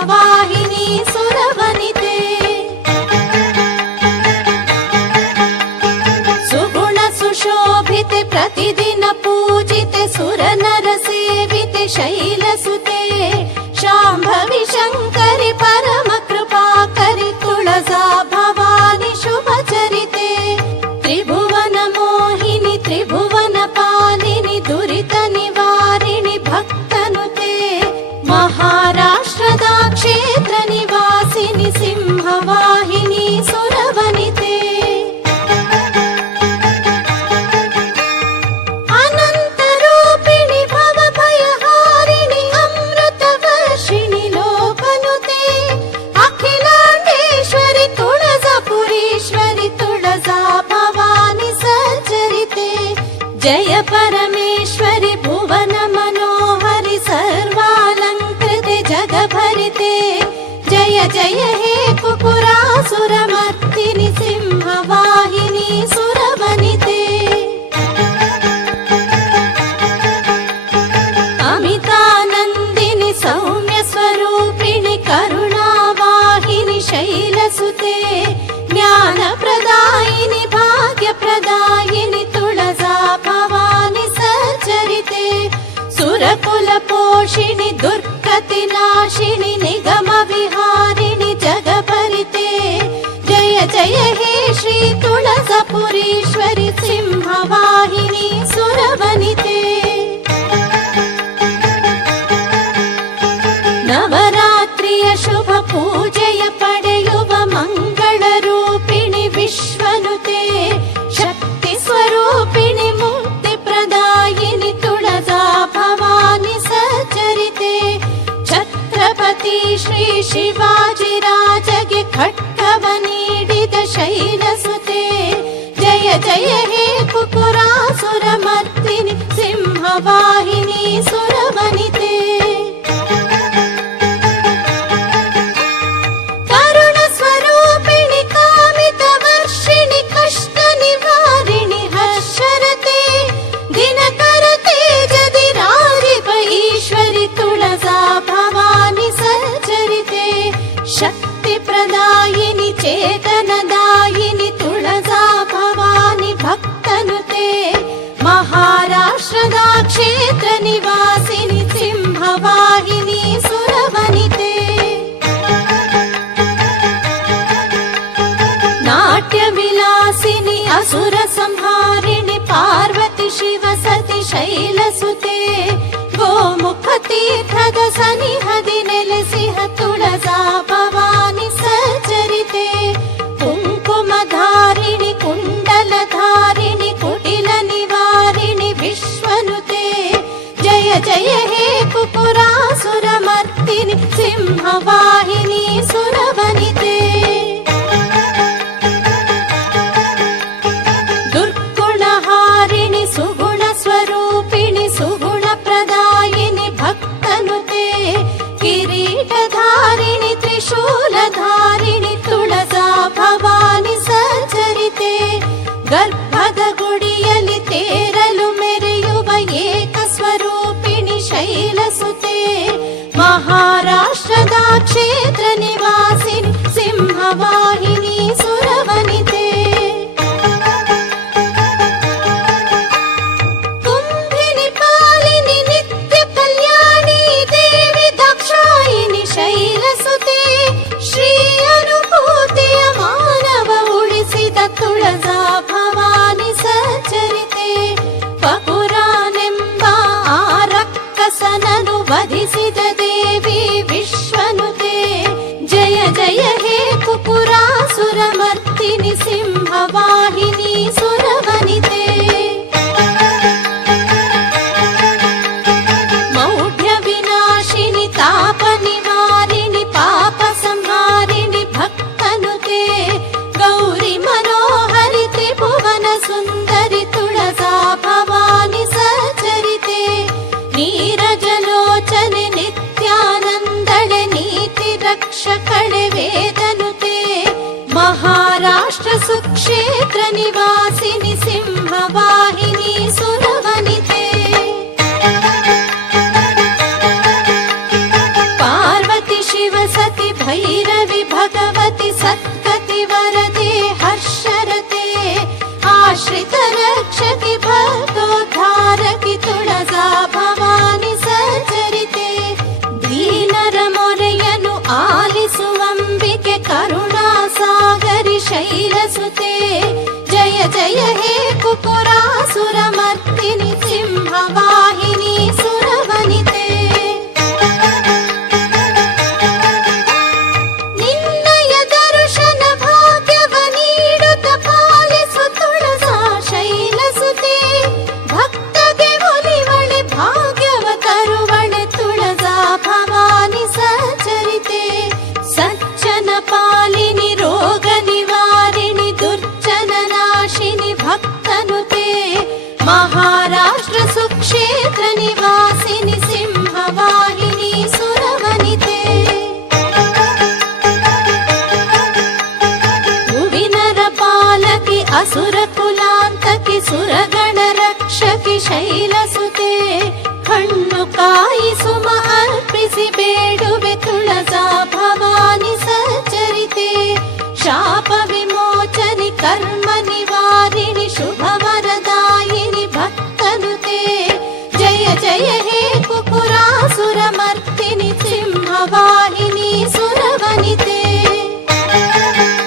ಸಿಂಹವಾಹಿನಿ ಸುರವನಿತೆ ಸುಗುಣ ಸುಶೋಭಿತೆ ಪ್ರತಿದಿನ ಪೂಜಿತೆ ಸುರನರ ಸೇವಿತೆ ಶೈಲಸುತೆ ಶಾಂಭವಿ ಶಂಕರಿ ಪರಮ ಕೃಪಾಕರಿ ತುಳಜಾ ಭವಾನಿ ಶುಭಚರಿತೆ ತ್ರಿಭುವನ ಮೋಹಿನಿ ತ್ರಿಭುವನ ಪಾಲಿನಿ ದುರಿತ ನಿವಾರಿಣಿ ಭಕ್ತನುತೆ ಮಹಾರಾಷ್ಟ್ರದ ಕ್ಷೇತ್ರ ನಿವಾಸಿನಿ ಸಿಂಹವಾಹಿನಿ ಸುರವನಿತೆ ಅನಂತ ರೂಪಿಣಿ ಭವ ಭಯಹಾರಿಣಿ ಅಮೃತ ವರ್ಷಿಣಿ ಲೋಕನುತೆ ಅಖಿಲಾಂಡೇಶ್ವರಿ ತುಳಜಾಪುರೀಶ್ವರಿ ತುಳಜಾ ಭವಾನಿ ಸಚ್ಚರಿತೆ ಜಯ ಪರಮೇಶ್ವರಿ ಭುವನ ಮನೋಹರಿ ಸರ್ವಾಲಂಕೃತೆ ಜಗಭರಿತೆ ಜಯ ಜಯ ಹೇ ಕುಕುರಾಸುರಮರ್ದಿನಿ ಸಿಂಹವಾಹಿನಿ ಸುರವನಿತೆ ಅಮಿತಾನಂದಿನಿ ಸೌಮ್ಯ ಸ್ವರೂಪಿಣಿ ಕರುಣಾವಾಹಿನಿ ಶೈಲಸುತೆ ಜ್ಞಾನ ಪ್ರದಾಯಿನಿ ಭಾಗ್ಯ ಪ್ರದಾಯಿನಿ ತುಳಜಾ ಭವಾನಿ ಸಚ್ಚರಿತೆ ಸುರಕುಲ ಪೋಷಿಣಿ ದುರ್ಗತಿ ನಾಶಿನಿ ನಿಗಮ ವಿಹಾರಿಣಿ ಜಗಭರಿತೆ ಜಯ ಜಯ ಹೇ ಶ್ರೀ ತುಳಜಾಪುರೀಶ್ವರಿ ಸಿಂಹವಾಹಿನಿ ಸುರವನಿತೆ ನವರಾತ್ರಿಯ ಶುಭ ಪೂಜೆಯ ಪಡೆಯುವ ಮಂಗಳ ರೂಪಿಣಿ ವಿಶ್ವನುತೆ ಶಕ್ತಿ ಸ್ವರೂಪಿಣಿ ಮುಕ್ತಿ ಪ್ರದಾಯಿನಿ ತುಳಜಾ ಭವಾನಿ ಸಚ್ಚರಿತೆ ಛತ್ರಪತಿ ಶ್ರೀ ಶಿವಾಜಿ ರಾಜಗೆ ಖಡ್ಗವ ನೀಡಿದ ಶೈಲಸುತೆ ಜಯ ಜಯ ಹೇ ಕುಕುರಾಸುರಮರ್ದಿನಿ ಸಿಂಹವಾಹಿನಿ ಸುರವನಿತೆ ಕರುಣ ಸ್ವರೂಪಿಣಿ ಕಾಮಿತ ವರ್ಷಿಣಿ ಕಷ್ಟ ನಿವಾರಿಣಿ ಹರ್ಷರತೆ ದಿನಕರ ತೇಜದಿ ರಾರಿಪ ಈಶ್ವರಿ ತುಳಜಾ ಭವಾನಿ ಸಚ್ಚರಿತೆ ಶಕ್ತಿ ಪ್ರದಾಯಿನಿ ಚೇತನದಾಯಿನಿ ತುಳಜಾ ಭವಾನಿ ಭಕ್ತನುತೆ ಮಹಾರಾಷ್ಟ್ರದ ಕ್ಷೇತ್ರ ನಿವಾಸಿನಿ ಸಿಂಹವಾಹಿನಿ ಸುರವನಿತೆ ನಾಟ್ಯ ವಿಲಾಸಿನಿ ಅಸುರ ಸಂಹಾರಿಣಿ ಪಾರ್ವತಿ ಶಿವ ಸತಿ ಶೈಲಸುತೆ ಗೋಮುಖ ತೀರ್ಥದ ಸನಿಹದಿ ನೆಲೆಸಿಹ ತುಳಜಾ ಭವಾನಿ ಸಚ್ಚರಿತೆ ಕುಂಕುಮಧಾರಿಣಿ ಕುಂಡಲಧಾರಿಣಿ ಕುಟಿಲ ನಿವಾರಿಣಿ ವಿಶ್ವನುತೆ ಜಯ ಜಯ ಹೇ ಕುಕುರಾಸುರಮರ್ದಿನಿ ಸಿಂಹವಾಹಿನಿ ಸುರವನಿತೆ ದುರ್ಗುಣಹಾರಿಣಿ ಸುಗುಣ ಸ್ವರೂಪಿಣಿ ಸುಗುಣ ಪ್ರದಾಯಿನಿ ಭಕ್ತನುತೆ ಕಿರೀಟಧಾರಿಣಿ ತ್ರಿಶೂಲಧಾರಿಣಿ ತುಳಜಾ ಭವಾನಿ ಸಚ್ಚರಿತೆ ಗರ್ಭದ ಗುಡಿಯಲ್ಲಿ ತೇರಲು ಮೆರೆಯುವ ಏಕ ಸ್ವರೂಪಿಣಿ ಶೈಲಸುತೆ ಮಹಾರಾಷ್ಟ್ರದ ಕ್ಷೇತ್ರ ನಿವಾಸಿನಿ ಸಿಂಹವಾಹಿನಿ ಸುರವನಿತೆ ಕುಂಭಿನಿ ಪಾಲಿನಿ ನಿತ್ಯ ಕಲ್ಯಾಣಿ ದೇವಿ ದಾಕ್ಷಾಯಿನಿ ಶೈಲಸುತೆ ಶ್ರೀ ಅನುಭೂತಿಯ ಮಾನವ ಉಳಿಸಿದ ತುಳಜಾ ಭವಾನಿ ಸಚ್ಚರಿತೆ ಪಪುರಾನೆಂಬ ಆ ರಕ್ಕಸನನು ವಧಿಸಿದ ದೇವಿ ವಿಶ್ವನುತೆ ಜಯ ಜಯ ಹೇ ಕುಕುರಾಸುರಮರ್ದಿನಿ ಸಿಂಹವಾಹಿನಿ ಸುರವನಿತೆ ಮೌಢ್ಯ ವಿನಾಶಿನಿ ತಾಪ ನಿವಾರಿಣಿ ಪಾಪ ಸಂಹಾರಿಣಿ ಭಕ್ತನುತೆ ಗೌರಿ ಮನೋಹರಿ ತ್ರಿಭುವನ ಸುಂದರಿ ತುಳಜಾ ಭವಾನಿ ಸಚ್ಚರಿತೆ ನೀರಜಲೋಚನೆ ನಿತ್ಯಾನಂದಳೆ ನೀತಿ ರಕ್ಷಕಳೆ ವೇದನುತೆ ಮಹಾರಾಷ್ಟ್ರ ಸುಕ್ಷೇತ್ರ ನಿವಾಸಿನಿ ಸಿಂಹವಾಹಿನಿ ಸುರವನಿತೆ ಪಾರ್ವತಿ ಶಿವ शिवसति भैरवि भगवति